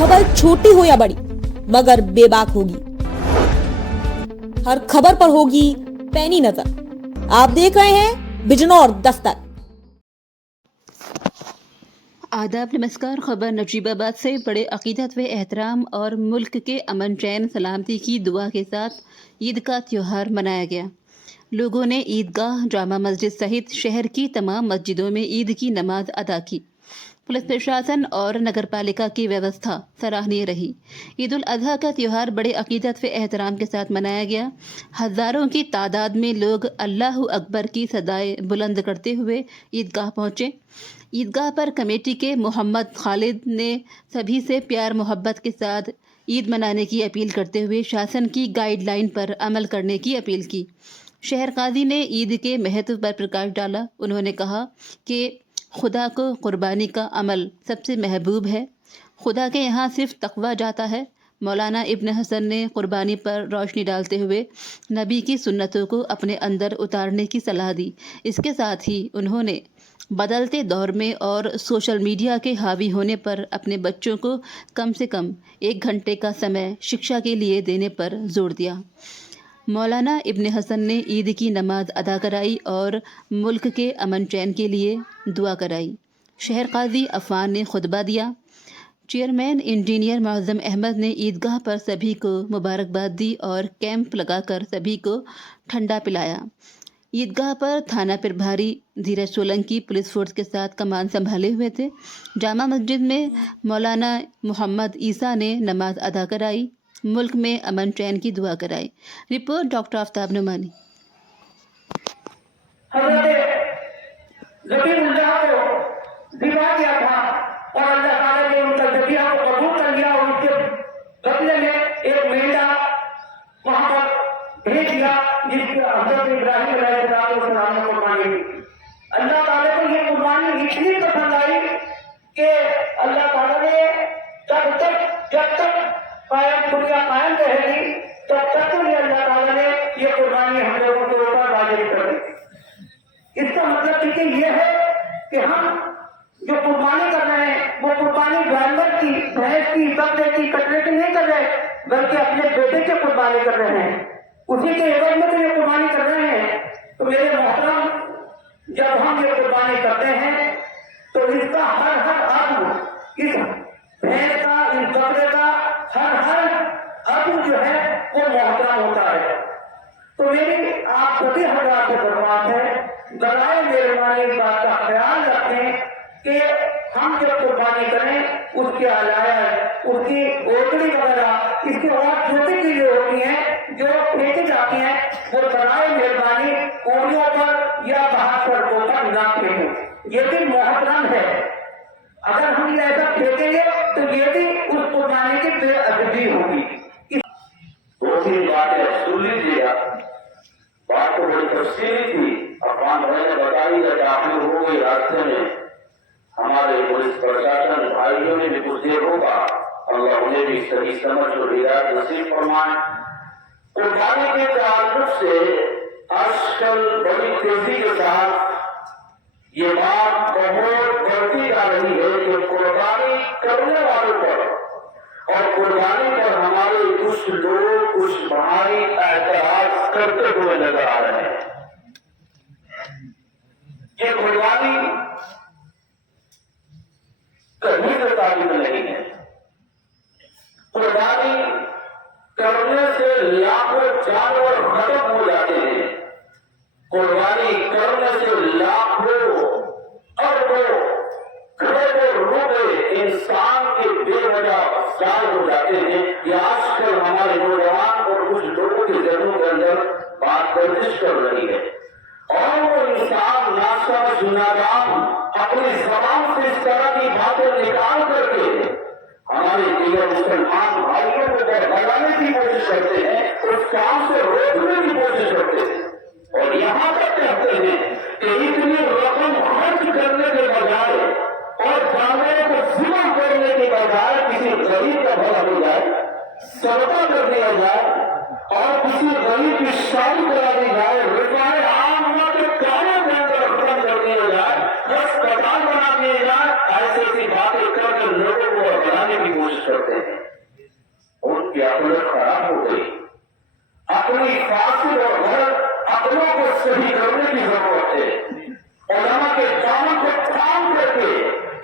खबर छोटी हो या बड़ी मगर बेबाक होगी, हर खबर पर होगी पैनी नजर। आप देख रहे हैं बिजनौर दस्तक। आदाब, नमस्कार। खबर नजीबाबाद से बड़े अकीदत व एहतराम और मुल्क के अमन चैन सलामती की दुआ के साथ ईद का त्यौहार मनाया गया। लोगों ने ईदगाह, जामा मस्जिद सहित शहर की तमाम मस्जिदों में ईद की नमाज अदा की। पुलिस प्रशासन और नगरपालिका की व्यवस्था सराहनीय रही। ईद उल अजहा का त्यौहार बड़े अकीदत व एहतराम के साथ मनाया गया। हज़ारों की तादाद में लोग अल्लाहु अकबर की सदाएं बुलंद करते हुए ईदगाह पहुँचे। ईदगाह पर कमेटी के मोहम्मद खालिद ने सभी से प्यार मोहब्बत के साथ ईद मनाने की अपील करते हुए शासन की गाइडलाइन पर अमल करने की अपील की। शहर काजी ने ईद के महत्व पर प्रकाश डाला। उन्होंने कहा कि खुदा को कुर्बानी का अमल सबसे महबूब है। खुदा के यहाँ सिर्फ तकवा जाता है। मौलाना इब्न हसन ने कुर्बानी पर रोशनी डालते हुए नबी की सुन्नतों को अपने अंदर उतारने की सलाह दी। इसके साथ ही उन्होंने बदलते दौर में और सोशल मीडिया के हावी होने पर अपने बच्चों को कम से कम 1 घंटे का समय शिक्षा के लिए देने पर जोर दिया। मौलाना इब्न हसन ने ईद की नमाज अदा कराई और मुल्क के अमन चैन के लिए दुआ कराई। शहर काजी अफान ने खुतबा दिया। चेयरमैन इंजीनियर मुअज़्ज़म अहमद ने ईदगाह पर सभी को मुबारकबाद दी और कैंप लगाकर सभी को ठंडा पिलाया। ईदगाह पर थाना प्रभारी धीरज सोलंकी पुलिस फोर्स के साथ कमान संभाले हुए थे। जामा मस्जिद में मौलाना मोहम्मद ईसा ने नमाज अदा कराई। मुल्क में अमन चैन की दुआ कराई। Report doctor Aftab Nomani. दिया था और अल्लाह ताला ने उनका जबिया को कबूल कर लिया और उसके बदले में एक मेंढा वहां पर भेज दिया जिसके हजरत इब्राहिम अलैहिस्सलाम ने कुर्बानी दी। अल्लाह ताला को ये कुर्बानी इतनी पसंद आई कि अल्लाह ताला ने जब तक दुनिया कायम रहेगी तब तक अल्लाह ताला ने ये कुर्बानी हम लोगों के ऊपर वाजिब कर दी। इसका मतलब ये है कि हम जो कुर्बानी कर रहे हैं वो कुर्बानी जानवर की, भैंस की, बकरे की, कटरे की नहीं कर रहे, बल्कि अपने बेटे की कुर्बानी कर रहे हैं। उसी के एवज में तो ये कुर्बानी कर रहे हैं। तो मेरे मोहतरम, जब हम ये कुर्बानी करते हैं तो इसका हर आदमी, इस भैंस का, इस बकरे का हर आदमी जो है वो मोहतरम होता है। तो मेरी आप सभी हजरात से दरख्वास्त है, बराए मेहरबानी इस बात का ख्याल रखें कि हम जब कुर्बानी करें उसके अलावा उसकी ओतड़ी वगैरह इसके और छोटी चीजें होती हैं जो फेंकी जाती हैं, वो बराए मेहरबानी कोड़ियों पर या बाहर सड़कों पर ना फेंकें। ये भी मोहतरम है। अगर हम ये ऐसा फेंकेंगे तो ये भी उस कुर्बानी की बेअदबी होगी। बातें सुन लीजिएगा, बात तो बड़ी तफसीली थी। अफवान भाई ने बताई कि दाखिल हो गई रास्ते में हमारे पुलिस प्रशासन भाइयों ने भी कुछ देर होगा। अल्लाह उन्हें भी सही समझ और हिदायत नसीब फरमाए। कुर्बानी के ताल्लुक से आजकल बड़ी तेजी के साथ ये बात बहुत बढ़ती जा रही है कि कुर्बानी करने वालों पर और कुर्बानी पर हमारे कुछ लोग, कुछ भाई एतराज करते हुए नजर आ रहे हैं। ये कुर्बानी कहीं से तारीफ नहीं है। कुर्बानी करने से लाखों जानवर खत्म हो जाते हैं। कुर्बानी करने से लाखों अरबों करोड़ों रुपए इंसान के बेवजह जाल हो जाते हैं। ये आजकल हमारे नौजवान और कुछ लोगों के जहनों के अंदर बात गर्दिश कर रही है और वो इंसान नासमझ नादान अपनी जबान से इस तरह की बातें निकाल करके हमारे दीगर मुसलमान भाइयों को भगाने की कोशिश करते हैं, उस काम से रोकने की कोशिश करते हैं और यहाँ तक कहते हैं कि इतनी रकम खर्च करने के बजाय और जानवरों को जिम्मा करने के बजाय किसी गरीब का भला हो जाए, सदका कर दिया जाए और किसी गरीब की शादी करा दी जाए, रुपये आम के कानों के अंदर खत्म कर दिया जाए, अस्पताल बना दिए जाए, ऐसी बातें करके लोगों को बनाने की कोशिश करते हैं। की अकल खराब हो गई। अपनी फासिल और गलत अकलों को सही करने की जरूरत है। उलमा के दामन को थाम करके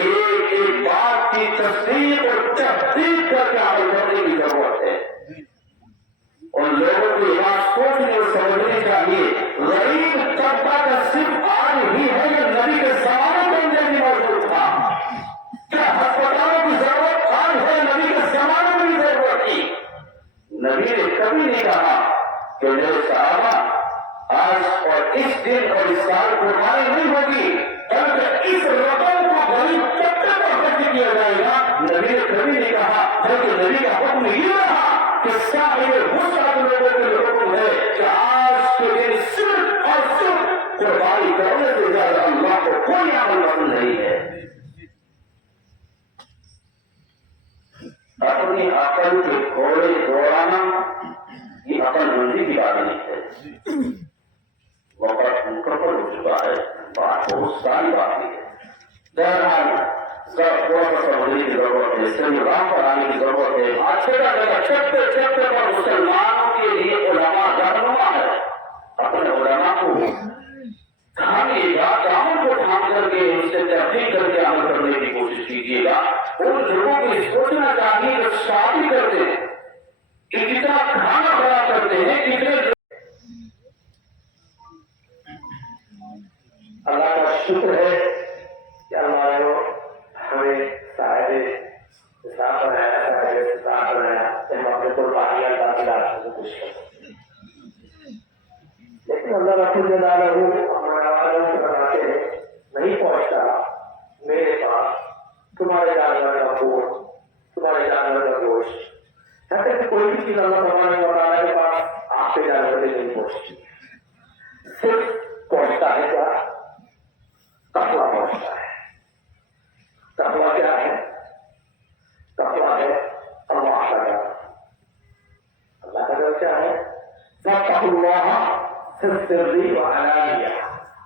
एक एक बात की तस्दीक और तहकीक करके अमल करने की जरूरत है। उन लोगों को यह सोचने और समझनी चाहिए, गरीब तबका का सिर्फ आज ही है जो नबी के ज़माने में अंदर भी मौजूद था। क्या अस्पतालों की जरूरत आज है? नबी के ज़माने में भी जरूरत थी। नबी ने कभी नहीं कहा कि मेरे सहाबा आज और इस दिन और इस साल कुर्बानी नहीं होगी, बल्कि इस रकम को गरीब तबके पर खर्च किया जाएगा। नबी ने कभी नहीं कहा, बल्कि नबी का हुक्म ये रहा कि साहिब हुस्न लोगों के हुक्म है कि आज के दिन सिर्फ और सिर्फ कुर्बानी करने से ज्यादा अल्लाह को कोई अमल पसंद नहीं है। अपनी अकल के घोड़े दौड़ाना ये अकलमंदी की बात नहीं है। वक्त मुकम्मल हो चुका है, बात बहुत सारी बात है। बहरहाल थोड़ा सा समझने की जरूरत है, सही राह पर आने की जरूरत है। अच्छे का जगह चलते चलते पर मुसलमानों के लिए उलमा रहनुमा है। अपने उलमा को थामिएगा, दामन को थाम करके उससे तहकीक करके अमल करने की कोशिश कीजिएगा। उन लोगों को सोचना चाहिए जो शादी करते हैं, कितना खाना बड़ा करते हैं, कितने अल्लाह का शुक्र है कि अल्लाह ने हमें साहिब साथ बनाया कि हम अपने कुर्बानियां दाखिल से कुछ कर सकते। लेकिन अल्लाह रसूल बनाते नहीं पहुंचता मेरे पास तुम्हारे जानवर का गोश्त, तुम्हारे जानवर का गोश्त, ऐसे कि कोई भी चीज अल्लाह तुम्हारे बताने के पास आपके जानवर में नहीं पहुंचती। सिर्फ पहुंचता है क्या? तकवा पहुंचता है। तकवा क्या है? तकवा है अल्लाह का डर। अल्लाह का डर क्या है? तक़वा सिर्री व अलानिया।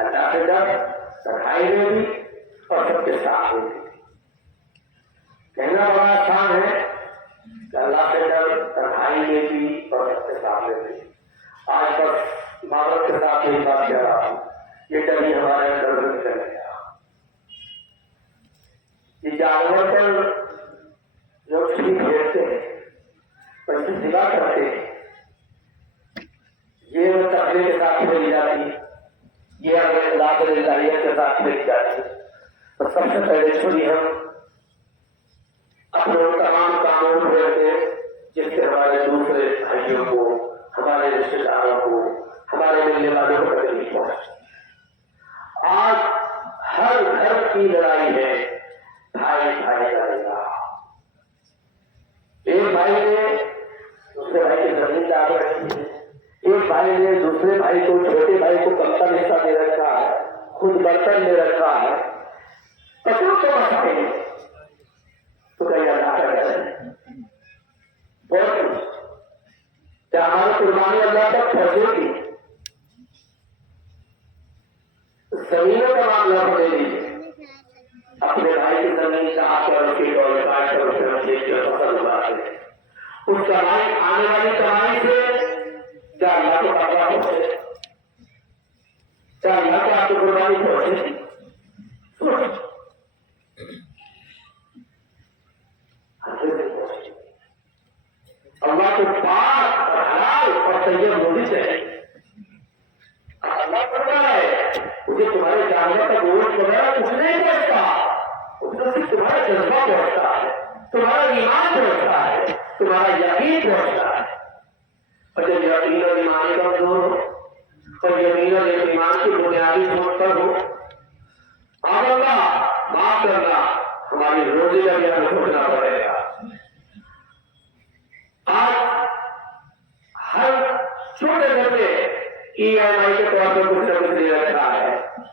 अल्लाह के डर सफाई में भी और सबके साथ में भी। कहना बड़ा आसान है कि अल्लाह के डर सफाई में भी और सबके साथ में भी। आज बस इमारत के साथ यही बात कह रहा हूँ, ये डर ही हमारे अंदर से निकल गया। ये जानवर पर जो छुरी घेरते हैं, पंछी सिला करते हैं, ये तकले के साथ मिल जाती, ये अगर लाइट के साथ मिल जाती। तो सबसे पहले छुरी हम अपने तमाम कामों को घेरते, जिससे हमारे दूसरे भाइयों को, हमारे रिश्तेदारों को, हमारे मिलने वालों को तकलीफ पहुंचती। आज हर घर की लड़ाई है, भाई भाई लड़ेगा। एक भाई ने दूसरे भाई की जमीन दाग रखी है, एक भाई ने दूसरे भाई को, छोटे भाई को कब्जा हिस्सा दे रखा है, खुद बर्तन ले रखा है। पशु को बचते हैं तो कहीं अल्लाह का डर है। बहुत क्या हमारी कुर्बानी अल्लाह तक पहुंचेगी? जमीनों का मामला पड़ेगी, अपने भाई की जमीन का आकर उसकी दौड़ काट कर उसे फसल उगाते हैं। उस कमाई आने वाली कमाई से क्या अल्लाह को पता पहुंचे? क्या अल्लाह को आपको कुर्बानी पहुंचे? अल्लाह को पाक और हलाल और तैयब होनी चाहिए। अल्लाह पता है मुझे तुम्हारे जानवर का गोश्त वगैरह कुछ नहीं पहुंचता, उसमें सिर्फ तुम्हारा जज्बा पहुंचता है, तुम्हारा ईमान पहुंचता है, तुम्हारा यकीन पहुंचता है। और जब यकीन और ईमान कमजोर हो और यकीन और ईमान की बुनियादी सोच पर हो, आप अल्लाह माफ करना, हमारी रोजी का भी हमें सोचना पड़ेगा। आज हर छोटे छोटे EMI के तौर पर कुछ न कुछ ले रखा है।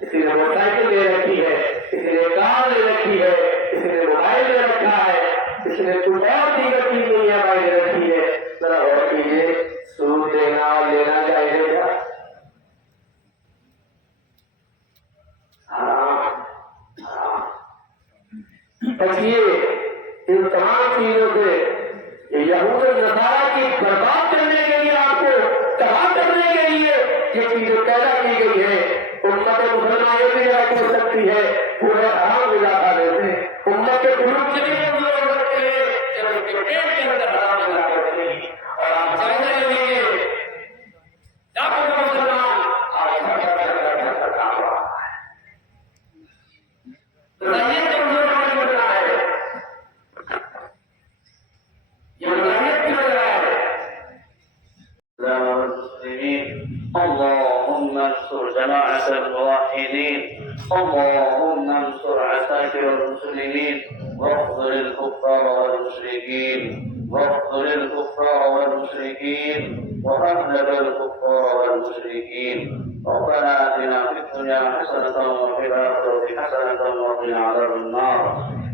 किसी ने मोटरसाइकिल ले रखी है, किसी ने कार ले रखी है, किसी ने मोबाइल ले रखा है, किसी ने कुछ और दीगर चीज EMI ले रखी है। जरा और कीजिए, सूद देना और लेना चाहिए क्या? बचिए इन तमाम चीजों से। यहूद और नसारा सकती है पूरे आराम इलाका में उम्मत के कुलूब के लिए कमजोर हो सकते हैं जब उनके पेट के अंदर आराम इलाका में और आप जानते रहिए लाखों मुसलमान आज काम हुआ रैयत कमजोर होने लग रहा है ये रैयत की वजह है اللهم انصر جماعة الموحدين اللهم انصر عساكر المسلمين واخذل الكفار والمشركين واخذل الكفار والمشركين وأهلك الكفار والمشركين ربنا آتنا في الدنيا حسنة وفي الآخرة حسنة وقنا عذاب النار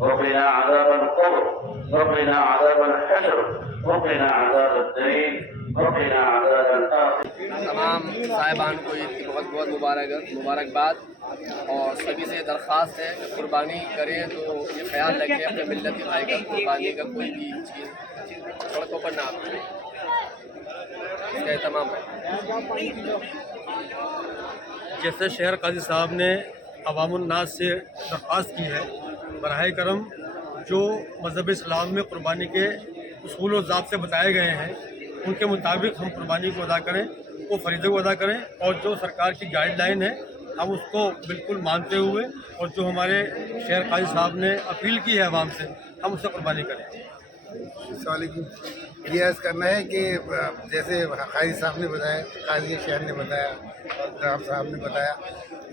وقنا عذاب القبر وقنا عذاب الحشر وقنا عذاب الدين وقنا عذاب الآخرة تمام صاحبان کو عید کی بہت بہت مبارکباد اور سبھی سے درخواست ہے کہ قربانی کریں تو یہ خیال رکھیں اپنے ملتی بھائی کا قربانی کا کوئی بھی چیز سڑکوں پر نہ کریں اس کا اہتمام ہے. جیسے شہر قاضی صاحب نے عوام الناس سے درخواست کی ہے براہ کرم جو مذہب اسلام میں قربانی کے اصول و ضابطے بتائے گئے ہیں ان کے مطابق ہم قربانی کو ادا کریں وہ فریضے کو ادا کریں اور جو سرکار کی گائیڈ لائن ہے ہم اس کو بالکل مانتے ہوئے اور جو ہمارے شہر قاضی صاحب نے اپیل کی ہے عوام سے ہم اس سے قربانی کریں. السلام علیکم. یہ عرض کرنا ہے کہ جیسے قاضی صاحب نے بتایا قاضی شہر نے بتایا اور گرام صاحب نے بتایا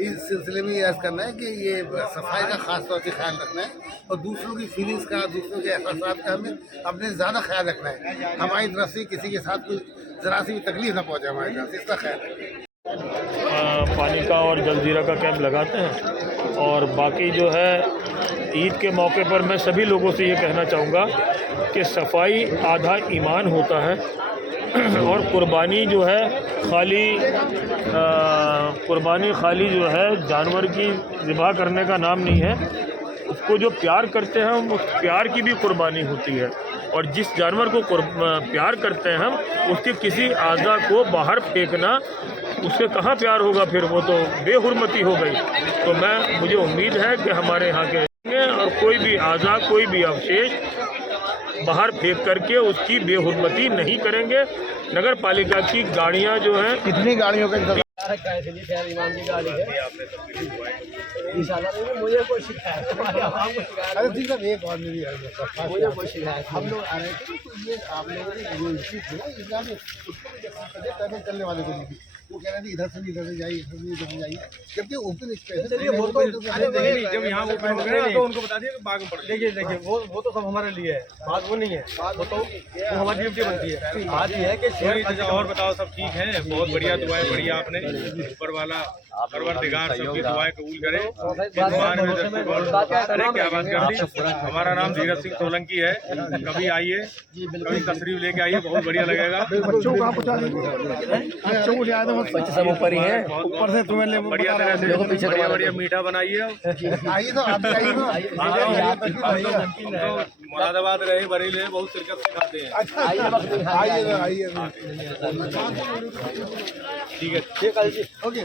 اس سلسلے میں یہ عرض کرنا ہے کہ یہ صفائی کا خاص طور سے خیال رکھنا ہے اور دوسروں کی فیلنگس کا دوسروں کے احساسات کا ہمیں اپنے زیادہ خیال رکھنا ہے. ہماری طرف سے کسی کے ساتھ کوئی ذرا سی بھی تکلیف نہ پہنچے ہماری طرف سے اس کا خیال رکھیں. پانی کا اور جل زیرہ کا کیمپ لگاتے ہیں اور باقی جو ہے عید کے موقع پر میں سبھی لوگوں سے یہ کہنا چاہوں گا کہ صفائی آدھا ایمان ہوتا ہے اور قربانی جو ہے خالی جو ہے جانور کی ذبح کرنے کا نام نہیں ہے. اس کو جو پیار کرتے ہیں ہم اس پیار کی بھی قربانی ہوتی ہے اور جس جانور کو پیار کرتے ہیں ہم اس کے کسی اعضاء کو باہر پھینکنا اس سے کہاں پیار ہوگا پھر وہ تو بے حرمتی ہو گئی. تو مجھے امید ہے کہ ہمارے یہاں کے اور کوئی بھی اعضاء کوئی بھی اوشیش باہر پھینک کر کے اس کی بے حرمتی نہیں کریں گے. نگر پالیکا کی گاڑیاں جو ہیں کتنی گاڑیوں کا انتظار مجھے کوئی شکایت ہم لوگ آ رہے تھے تو یہ آپ لوگوں نے جو ایشو تھی نا اسلام میں پیدل چلنے والے کو نہیں تھی وہ کہہ رہے تھے ادھر سے نہیں ادھر سے جائیے ادھر سے ادھر سے جائیے جبکہ اوپن اسپیس جب یہاں وہ تو ان کو بتا دیا کہ باغ میں پڑ دیکھیے وہ تو سب ہمارے لیے ہے بات وہ نہیں ہے وہ تو ہماری ڈیوٹی بنتی ہے. بات یہ ہے کہ اور بتاؤ سب ٹھیک ہے بہت بڑھیا دعائیں پڑھی آپ نے اوپر والا پروردگار سب کی دعائیں قبول کرے. کیا بات کر دی. ہمارا نام دھیرج سنگھ سولنکی ہے. کبھی آئیے کبھی تشریف لے کے آئیے بہت بڑھیا لگے گا. سب اوپر ہی ہیں اوپر سے تمہیں بڑھیا طرح سے بڑھیا میٹھا بنائیے. آئیے تو آپ آئیے مراد آباد رہے بریلی رہے بہت شرکت سے کھاتے ہیں. آئیے ٹھیک ہے اوکے